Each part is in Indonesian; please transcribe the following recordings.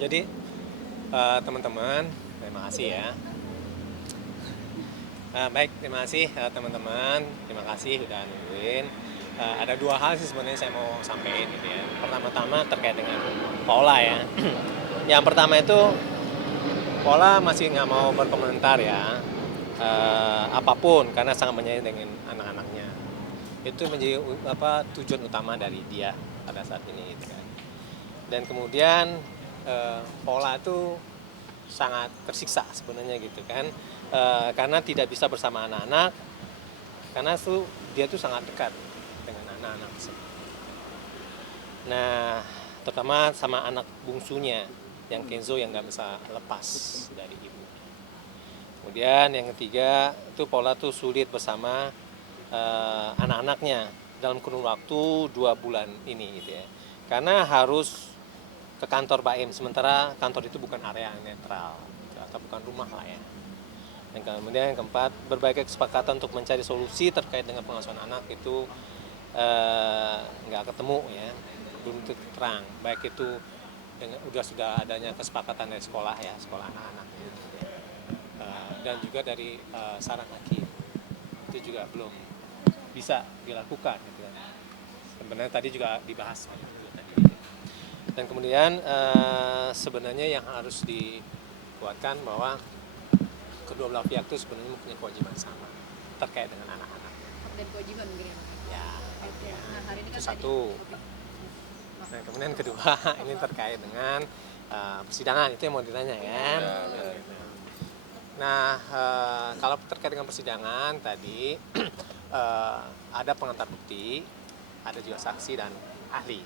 Jadi teman-teman, terima kasih ya. Baik, terima kasih teman-teman. Terima kasih udah nungguin. Ada dua hal sih sebenarnya saya mau sampaikan gitu ya. Pertama-tama terkait dengan pola ya. Yang pertama itu pola masih nggak mau berkomentar ya apapun karena sangat menyayangi dengan anak-anaknya. Itu menjadi tujuan utama dari dia pada saat ini gitu kan. Dan kemudian pola itu sangat tersiksa sebenarnya gitu kan. Karena tidak bisa bersama anak-anak karena dia tuh sangat dekat dengan anak-anak. Nah, terutama sama anak bungsunya yang Kenzo yang nggak bisa lepas dari ibu. Kemudian yang ketiga itu Paula tuh sulit bersama anak-anaknya dalam kurun waktu 2 bulan ini gitu ya. Karena harus ke kantor Baim, sementara kantor itu bukan area yang netral gitu, atau bukan rumah lah ya. Dan kemudian yang keempat, berbagai kesepakatan untuk mencari solusi terkait dengan pengasuhan anak itu nggak ketemu ya, belum terang. Baik itu sudah adanya kesepakatan dari sekolah ya, sekolah anak-anak dan juga dari saran hakim itu juga belum bisa dilakukan gitu kan. Sebenarnya tadi juga dibahas tadi. Dan kemudian sebenarnya yang harus dikuatkan bahwa kedua belah pihak itu sebenarnya mempunyai kewajiban sama terkait dengan anak-anak. Dan kewajiban mungkin ya. Ya, gitu ya. Nah, hari ini kan itu satu. Nah, kemudian kedua ini terkait dengan persidangan itu yang mau ditanya kan. Nah, kalau terkait dengan persidangan tadi ada pengantar bukti, ada juga saksi dan ahli.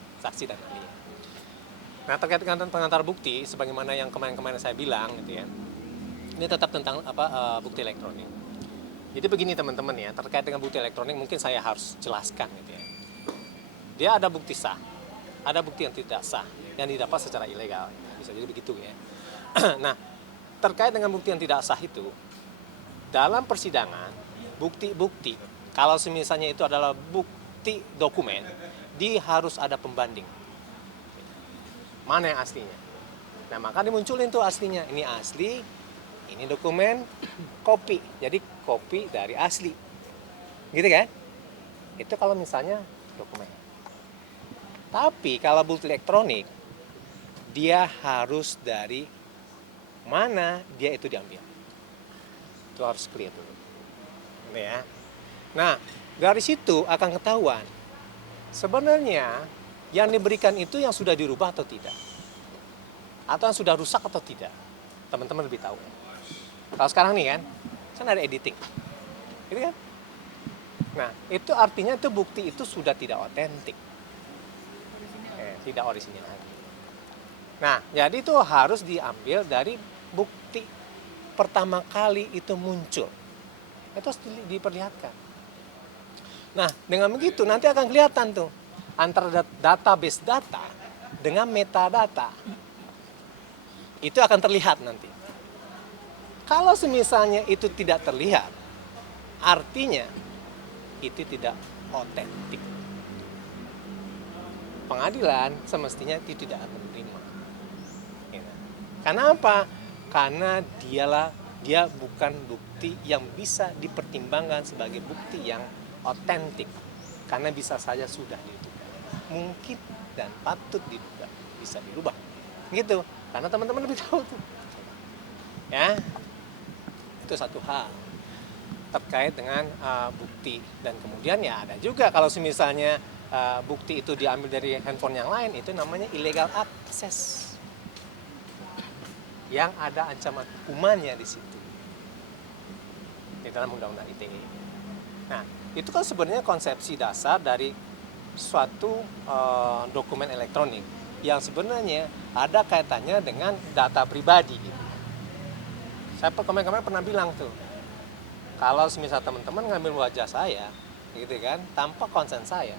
Nah, terkait dengan pengantar bukti, sebagaimana yang kemarin-kemarin saya bilang, gitu ya, ini tetap tentang bukti elektronik. Jadi begini teman-teman ya, terkait dengan bukti elektronik mungkin saya harus jelaskan, gitu ya. Dia ada bukti sah, ada bukti yang tidak sah, yang didapat secara ilegal, bisa jadi begitu ya. Nah, terkait dengan bukti yang tidak sah itu, dalam persidangan, bukti-bukti, kalau misalnya itu adalah bukti dokumen, dia harus ada pembanding. Mana yang aslinya? Nah, maka dimunculin tuh aslinya. Ini asli, ini dokumen, kopi. Jadi kopi dari asli. Gitu kan? Itu kalau misalnya dokumen. Tapi kalau bukti elektronik, dia harus dari mana dia itu diambil. Itu harus clear dulu. Ini ya. Nah, dari situ akan ketahuan sebenarnya yang diberikan itu yang sudah dirubah atau tidak, atau yang sudah rusak atau tidak. Teman-teman lebih tahu. Kalau sekarang nih kan ada editing, gitu kan? Nah, itu artinya itu bukti itu sudah tidak otentik, tidak orisinil lagi. Nah, jadi itu harus diambil dari bukti pertama kali itu muncul. Itu harus diperlihatkan. Nah, dengan begitu nanti akan kelihatan tuh antara database data dengan metadata. Itu akan terlihat nanti. Kalau semisalnya itu tidak terlihat, artinya itu tidak otentik. Pengadilan semestinya itu tidak akan menerima. Karena apa? Karena dia bukan bukti yang bisa dipertimbangkan sebagai bukti yang otentik. Karena bisa saja sudah diduga. Mungkin dan patut diduga bisa dirubah. Gitu. Karena teman-teman lebih tahu tuh. Ya. Itu satu hal terkait dengan bukti. Dan kemudian ya ada juga kalau misalnya bukti itu diambil dari handphone yang lain, itu namanya illegal access. Yang ada ancaman hukumannya di situ. Di dalam Undang-Undang ITE. Nah, itu kan sebenarnya konsepsi dasar dari suatu dokumen elektronik yang sebenarnya ada kaitannya dengan data pribadi. Gitu. Saya kemarin pernah bilang tuh, kalau misal teman-teman ngambil wajah saya, gitu kan, tanpa konsen saya,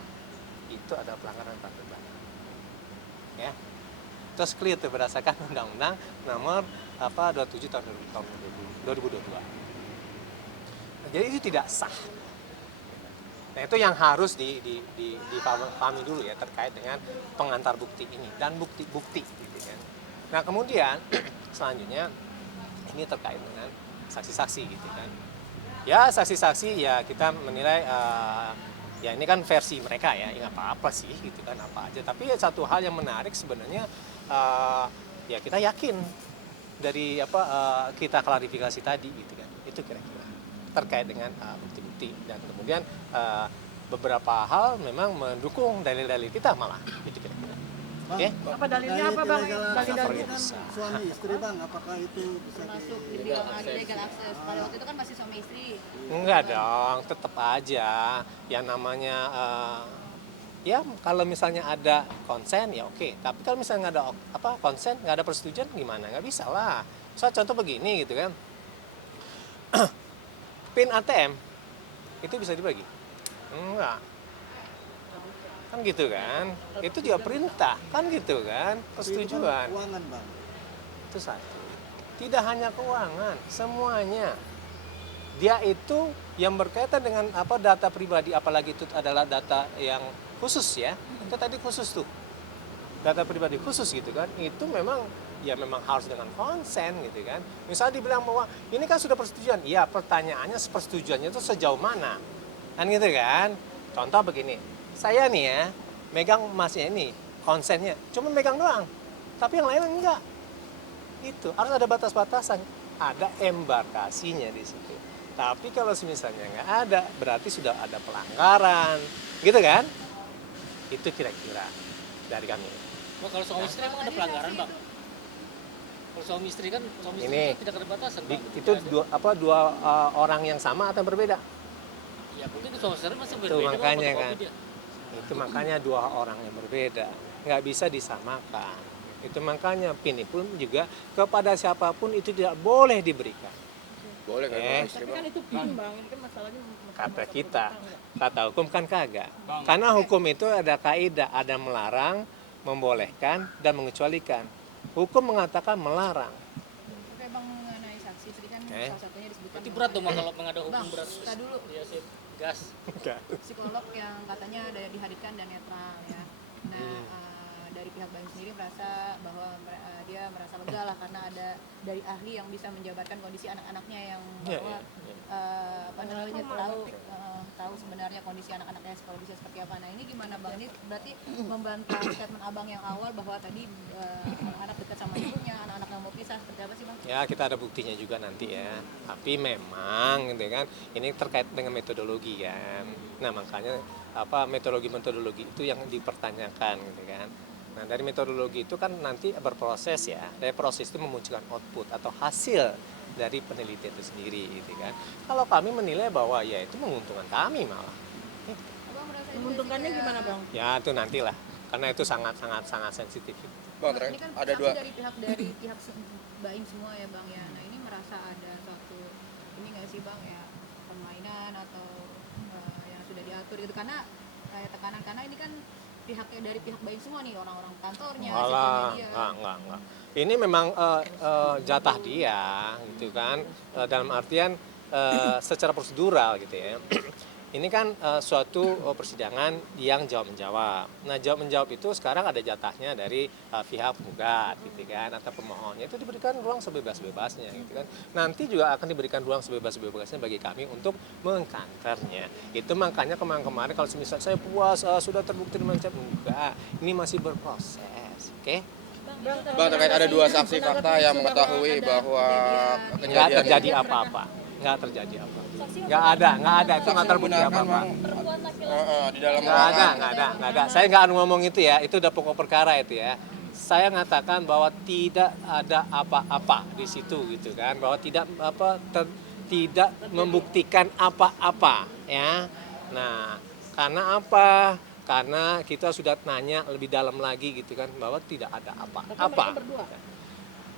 itu ada pelanggaran data pribadi. Ya, terus clear tuh berdasarkan Undang-Undang Nomor 27 tahun 2022. Jadi itu tidak sah. Nah, itu yang harus dipahami dulu ya terkait dengan pengantar bukti ini dan bukti-bukti gitu kan. Nah kemudian selanjutnya ini terkait dengan saksi-saksi gitu kan. Ya saksi-saksi ya kita menilai ya ini kan versi mereka ya, nggak apa-apa sih gitu kan apa aja. Tapi satu hal yang menarik sebenarnya ya kita yakin dari kita klarifikasi tadi gitu kan. Itu kira-kira terkait dengan bukti-bukti dan kemudian beberapa hal memang mendukung dalil-dalil kita malah itu kira-kira. Oke. Apa dalilnya apa bang? Dalilnya kan suami istri bang, apakah itu bisa Masuk di... legal access. Pada waktu itu kan masih suami istri. Enggak dong, tetap aja yang namanya ya kalau misalnya ada konsen ya oke. Tapi kalau misalnya nggak ada konsen, nggak ada persetujuan gimana? Nggak bisa lah. So contoh begini gitu kan, PIN ATM itu bisa dibagi? Enggak. Kan gitu kan, itu juga perintah, kan gitu kan, persetujuan. Keuangan bang. Itu satu. Tidak hanya keuangan, semuanya. Dia itu yang berkaitan dengan data pribadi, apalagi itu adalah data yang khusus ya. Itu tadi khusus tuh. Data pribadi khusus gitu kan. Itu memang harus dengan konsen gitu kan. Misalnya dibilang bahwa ini kan sudah persetujuan. Iya, pertanyaannya persetujuannya itu sejauh mana? Kan gitu kan. Contoh begini. Saya nih ya, megang emasnya ini, konsennya, cuma megang doang. Tapi yang lain enggak. Itu harus ada batas-batasan, ada embarkasinya di situ. Tapi kalau misalnya nggak ada, berarti sudah ada pelanggaran, gitu kan? Itu kira-kira dari kami. Bang, kalau suami istri emang ada pelanggaran bang? Kalau suami istri kan Ini, tidak ada batasan bang. Itu dua orang yang sama atau berbeda? Ya mungkin suami istri masih Itu berbeda. makanya bang, kan. Itu makanya dua orang yang berbeda, nggak bisa disamakan. Itu makanya PIN pun juga kepada siapapun itu tidak boleh diberikan. Boleh kan istri Tapi kan itu PIN bang, ini kan masalahnya. Kata kita, kata hukum kan kagak. Karena hukum itu ada kaidah, ada melarang, membolehkan, dan mengecualikan. Hukum mengatakan melarang. Oke bang, mengenai saksi tadi kan salah satunya disebutkan. Berarti berat dong bang kalau mengada hukum Bang, berat. kita dulu. Ya sip, gas. Psikolog yang katanya ada dihadirkan dan netral ya. Nah, dari pihak Bayu sendiri merasa bahwa dia merasa lega lah karena ada dari ahli yang bisa menjabarkan kondisi anak-anaknya yang bahwa tahu sebenarnya kondisi anak-anaknya psikologisnya seperti apa. Nah ini gimana bang? Ini berarti membantah statement abang yang awal bahwa tadi anak-anak dekat sama ibunya, anak-anak yang mau pisah seperti apa sih bang? Ya kita ada buktinya juga nanti ya. Tapi memang gitu kan, ini terkait dengan metodologi kan. Nah makanya metodologi itu yang dipertanyakan gitu kan. Nah dari metodologi itu kan nanti berproses ya. Dari proses itu memunculkan output atau hasil dari penelitian itu sendiri gitu kan. Kalau kami menilai bahwa ya itu menguntungkan kami malah. Menguntungkannya gimana bang? Ya itu nantilah. Karena itu sangat sensitif. Bang, Ini kan ada saksi dua. dari pihak Baim semua ya bang ya. Nah ini merasa ada suatu ini nggak sih bang ya permainan atau yang sudah diatur gitu karena kayak tekanan karena ini kan pihaknya dari pihak Baim semua nih orang-orang kantornya, Malah media. enggak. Ini memang jatah dia gitu kan. Dalam artian secara prosedural gitu ya. Ini kan suatu persidangan yang jawab-menjawab. Nah jawab-menjawab itu sekarang ada jatahnya dari pihak penggugat gitu kan, atau pemohonnya itu diberikan ruang sebebas-bebasnya gitu kan. Nanti juga akan diberikan ruang sebebas-bebasnya bagi kami untuk mengkanternya. Itu makanya kemarin kalau misalnya saya puas sudah terbukti macam enggak, ini masih berproses, oke? Bang, terkait ada dua saksi fakta yang mengetahui bahwa Nggak terjadi apa-apa, nggak terjadi apa. Nggak ada, itu nggak terbukti apa-apa. Di dalam Nggak ada. Saya nggak ngomong itu ya, itu udah pokok perkara itu ya. Saya mengatakan bahwa tidak ada apa-apa di situ gitu kan, bahwa tidak membuktikan apa-apa ya. Nah, karena apa? Karena kita sudah nanya lebih dalam lagi gitu kan, bahwa tidak ada apa-apa.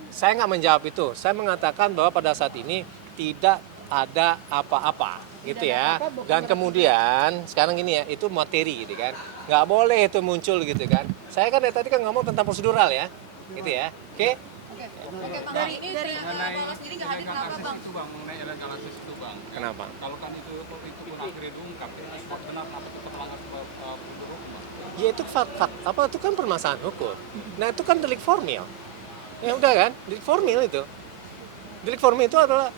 Saya nggak menjawab itu. Saya mengatakan bahwa pada saat ini tidak ada apa-apa gitu ya. Dan kemudian sekarang gini ya, itu materi gitu kan. Nggak boleh itu muncul gitu kan. Saya kan dari tadi kan ngomong tentang prosedural ya. Gitu ya. Oke. Oke bang, dari bapak sendiri nggak hadir kenapa bang? Itu bang, mengenai analisis itu bang. Kenapa? Kalau kan itu pun akhirnya diungkap, benar kenapa tetap melanggar prosedur hukum bang? Ya itu itu kan permasalahan hukum. Nah itu kan delik formil. Ya udah kan, delik formil itu. Delik formil itu adalah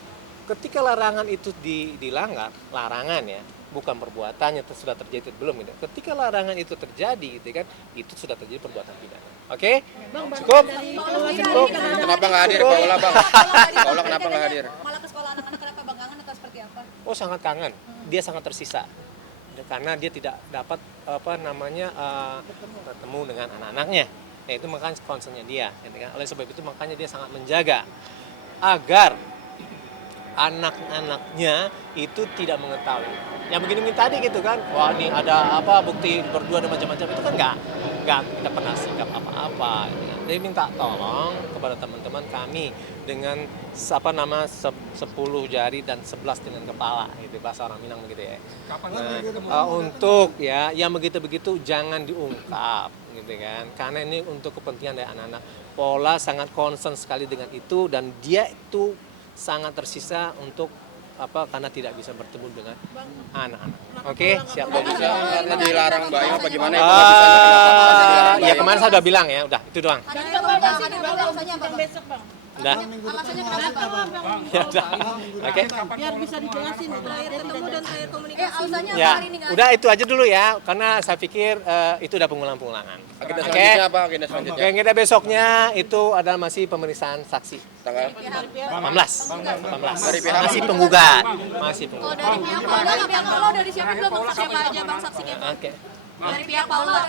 ketika larangan itu dilanggar, larangan ya, bukan perbuatannya sudah terjadi belum gitu. Ketika larangan itu terjadi gitu kan, itu sudah terjadi perbuatan pidana. Oke? Cukup? Cukup? Kenapa nggak hadir Pak Ola Bang? Pak Ola kenapa nggak hadir? Malah ke sekolah anak-anak, kenapa Bang kangen atau seperti apa? Oh, sangat kangen. Dia sangat tersisa. Karena dia tidak dapat bertemu dengan anak-anaknya. Nah, itu makanya concernnya dia. Gitu kan? Oleh sebab itu makanya dia sangat menjaga agar anak-anaknya itu tidak mengetahui. Yang begini tadi gitu kan, wah ini ada bukti berdua dan macam-macam, itu kan nggak kita pernah sikap apa-apa. Gitu kan. Dia minta tolong kepada teman-teman kami dengan 10 jari dan 11 dengan kepala, gitu bahasa orang Minang begitu ya. Untuk ya yang begitu-begitu jangan diungkap, gitu kan, karena ini untuk kepentingan dari anak-anak. Pola sangat concern sekali dengan itu dan dia itu sangat tersisa untuk karena tidak bisa bertemu dengan anak-anak. Oke, siap. Nggak bisa karena dilarang Mbak Ima bagaimana itu nggak bisanya kenapa? Ya kemarin saya udah bilang ya, udah itu doang. Ada alasannya Bang. Udah. Alasannya kenapa Bang? Ya udah. Oke. Biar bisa dijelasin terakhir ketemu dan terakhir komunikasi. Alasannya Ya, hari ini nggak ada. udah itu aja dulu ya, karena saya pikir itu udah pengulangan-pengulangan. Agenda Oke. selanjutnya apa? Agenda selanjutnya Oke, agenda besoknya itu adalah masih pemeriksaan saksi. tanggal 18. Dari pihak Masih penggugat. Masih Kalau penggugat. dari pihak Paula udah disiapin belum Bang, siapa aja Bang saksinya Bang? Oke. Dari pihak Paula